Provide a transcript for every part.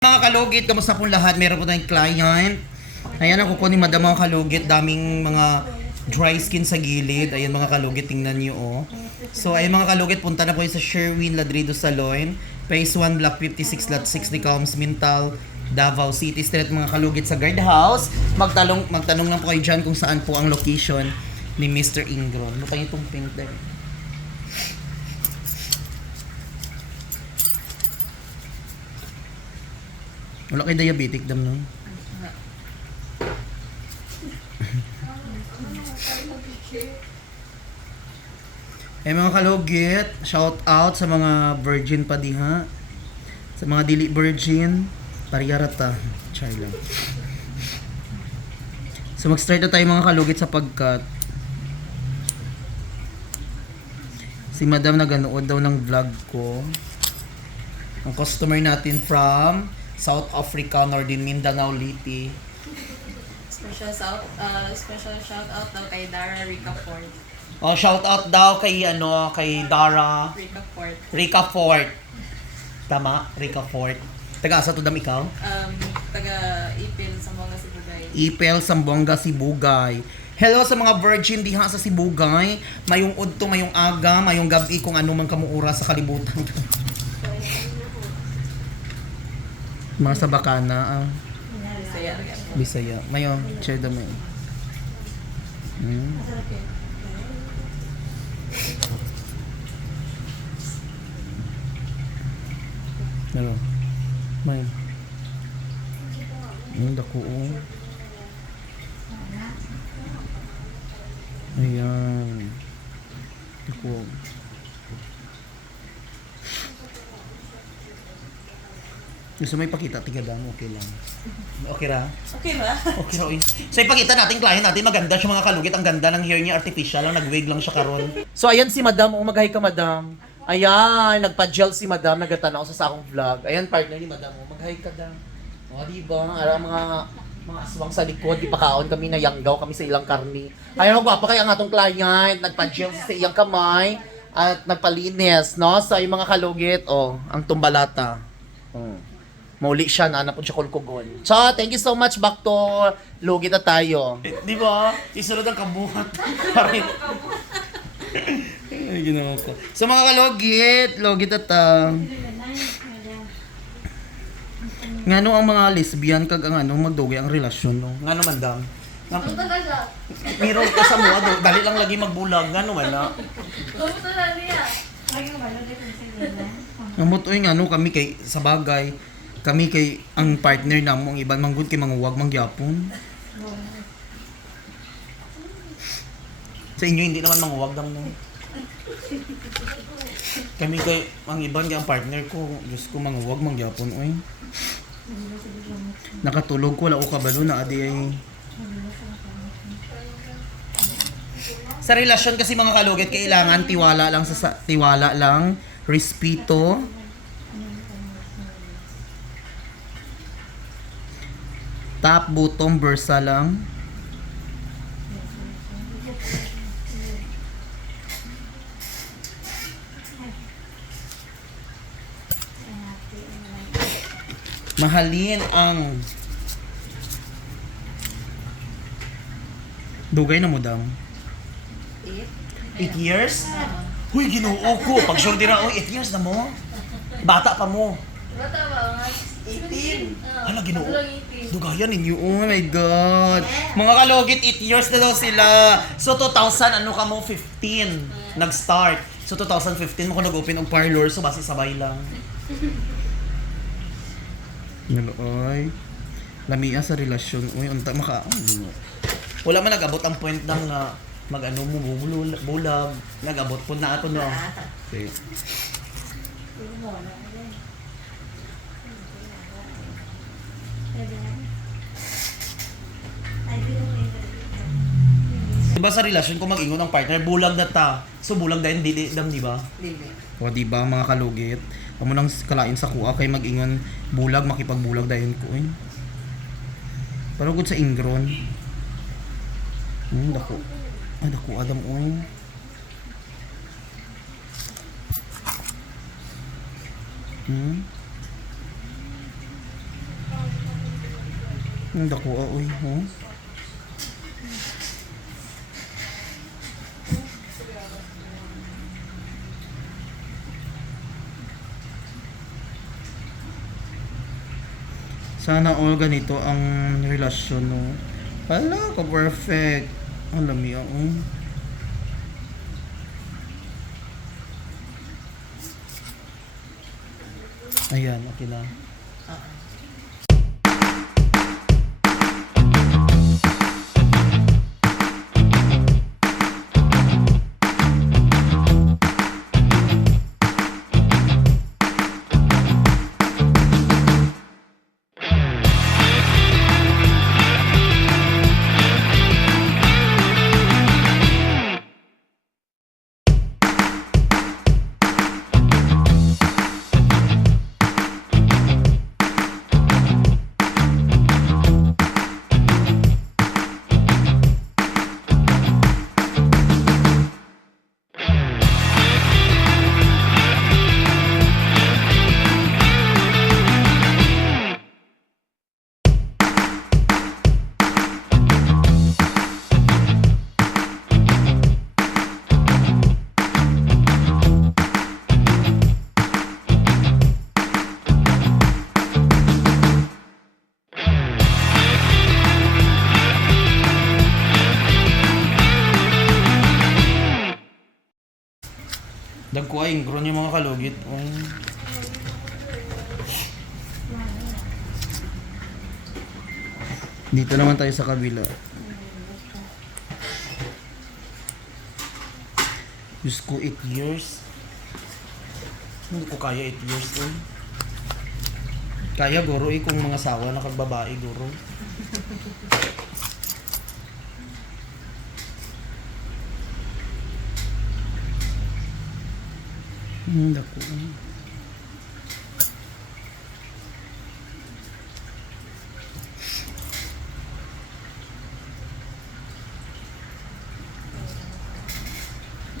Mga kalugit, kamusta po lahat? Meron po tayong client. Ayan, ang kukunin madam mga kalugit. Daming mga dry skin sa gilid. Ayan mga kalugit, tingnan nyo oh. So ayan mga kalugit, punta na po yun sa Sherwin Ladrido Salon. Phase 1, Block 56, Lot 6 ni Calms Mintal, Davao City Street mga kalugit sa guardhouse. Magtanong lang po kayo dyan kung saan po ang location ni Mr. Ingron. Ano pa itong pink there? Wala kayo diabetic dam no? Eh mga kalugit, shout out sa mga virgin pa diha. Sa mga dili virgin, pariyarata. Char lang. So mag-start na tayo mga kalugit sa pagkat. Si madam naganood daw ng vlog ko. Ang customer natin from South Africa, Northern Mindanao, Liti. Special shout out daw kay Dara Rica Ford. Oh, shout out daw kay kay Dara Rica Ford. Rica Fort. Tama, Rica Fort. Taga asa to dam ikaw? Taga Ipil sa mga Sibugay. Ipel, Sambuanga, Sibugay. Hello sa mga virgin diha sa Sibugay. Mayong udto, mayong aga, mayong gabi kung ano man kamuura sa kalibutan. Mga sa Bacana, Bisaya. Bisaya. Mayo, share daw mo. Ano? May. Dako oh. Ayan. Dako. Gusto mo ipakita, tigadam, okay lang. Okay ra? Okay ba? Okay ra. So ipakita natin client natin, maganda siya mga kalugit. Ang ganda ng hair niya, artificial lang, nag-wig lang siya karon. So ayan si madam, mag-hi ka madam. Ayan, nagpa-gel si madam, nagatanaw sa akong vlog. Ayan, partner ni madam, mag-hi ka daw. O, diba? Ara mga aswang sa likod, di pa kaon kami, nayanggaw kami sa ilang karni. Ayan, gwapa kaya ang atong client, nagpa-gel sa iyang kamay, at nagpalinis, no? So, yung mga kalugit, ang tumbalata. Mauli siya na, napon siya kulkugon. So, thank you so much, back to lugit na tayo. Di ba? Isunod ang kabuhat. Ay, ginawa ko. So, mga kalugit, lugit at ngano ang mga lesbian kag ang magdugay ang relasyon no. Ngano man dang. Ano talaga? Miro ka sa mo dali lang lagi magbulag ngano wala. Ano talaga niya? Namutoy ngano kami kay sa bagay kami kay ang partner namo ang iban manggod kay manguwag mangyapon. Sa inyo hindi naman manguwag dam no. Kami kay ang iban kay ang partner ko, Diyos ko manguwag mangyapon oy. Nakatulog ko, wala ko kabalo na adi ay. Sa relasyon kasi mga kalugit, kailangan tiwala lang, respeto. Top, bottom, versa lang. Mahalin ang dugay na mo dam. 8 years? Huy, ginoo ko. Pag sure dira, 8 years na mo. Bata pa mo. Bata ba? 18. Hala, ginoo. Dugayan ninyo. Oh my God. Mga kalugit, 8 years na daw sila. So, 2000, ano ka mo? 15. Nag-start. So, 2015 mo ko nag-open ng parlor. So, basta sabay lang. Naloy. Lamia sa relasyon. Uy, unta maka. Wala man nag-abot ang point ng mag-ano mo bulag. Nag-abot po na ato no. Okay. Diba sa relasyon kung mag-ingon ang partner, bulag na ta. So bulag dahil di ba? Dili. O diba mga kalugit? Amo nang kalain sa kuha kay mag-ingon bulag makipagbulag dayon ko eh. Pero gud sa ingron. Dako. Dako adam oy. Ang dako, uy. Oh. Sana all ganito ang relasyon, no? Hala, ka-perfect. Alam mo yun. Ayan, okay na. Dagkuaing gron yung mga kalugit. Dito naman tayo sa kabila. Diyos ko, 8 years. Hindi ko kaya 8 years eh. Kaya guro kung mga sawa na kagbabae guro. Dako.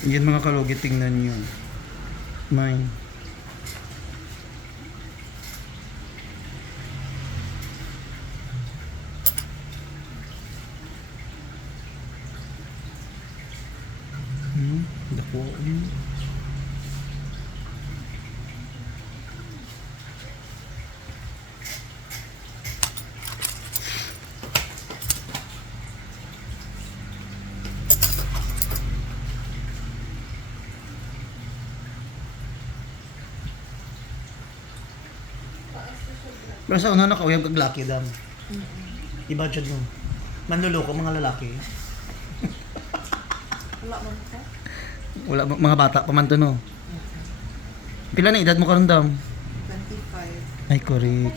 Yan mga kalugit, tingnan nyo. Mine. Dako. Pero sa una nakauyab kag laki dam. Iba jud mo. Manluloko mga lalaki. Wala man ko. Wala mga bata pa man to no. Pila na edad mo karon dam? 25. Ay correct.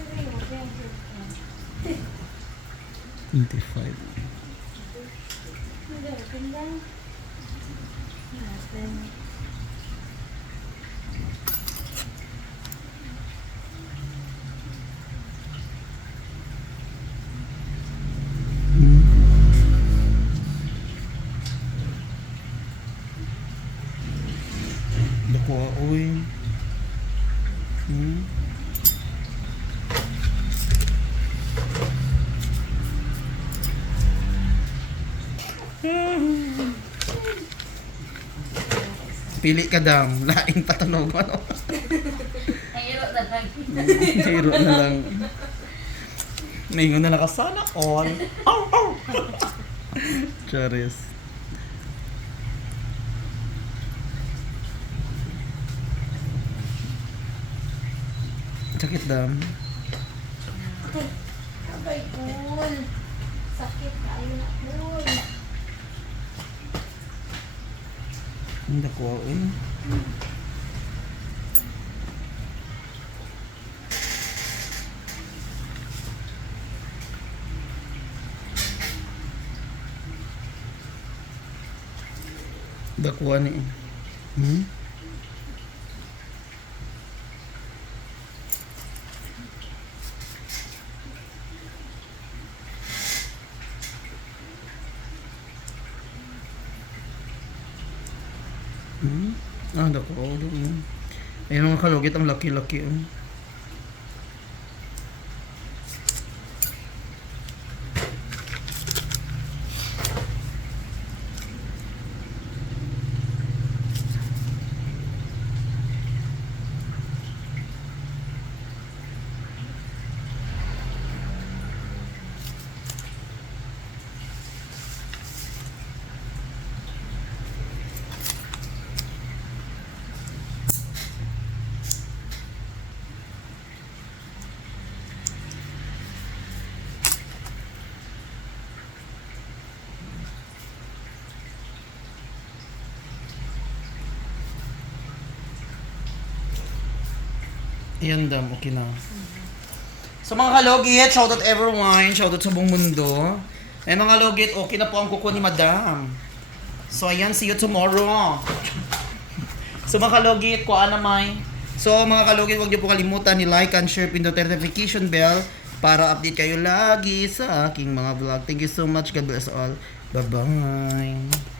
25. Dako, uy. Pili ka dam, laing patunog ano. Hiro na lang. Hiro na lang. Naingon na nakasana all. Ow, ow. Charis. Sakit dam. Abay, cool. Sakit kayo na, cool. Ang dako, uy. Dakuha ni. Ah, dakuha. Ayun mga kalugit, ang laki-laki. Ayan, dam. Okay na. So mga kalugit, shoutout everyone. Shoutout sa buong mundo. Eh mga kalugit, okay na po ang kuko ni Madam. So ayan, see you tomorrow. So mga kalugit, kuha na may. So mga kalugit, huwag niyo po kalimutan ni like and share, pindot notification bell para update kayo lagi sa aking mga vlog. Thank you so much. God bless all. Bye-bye.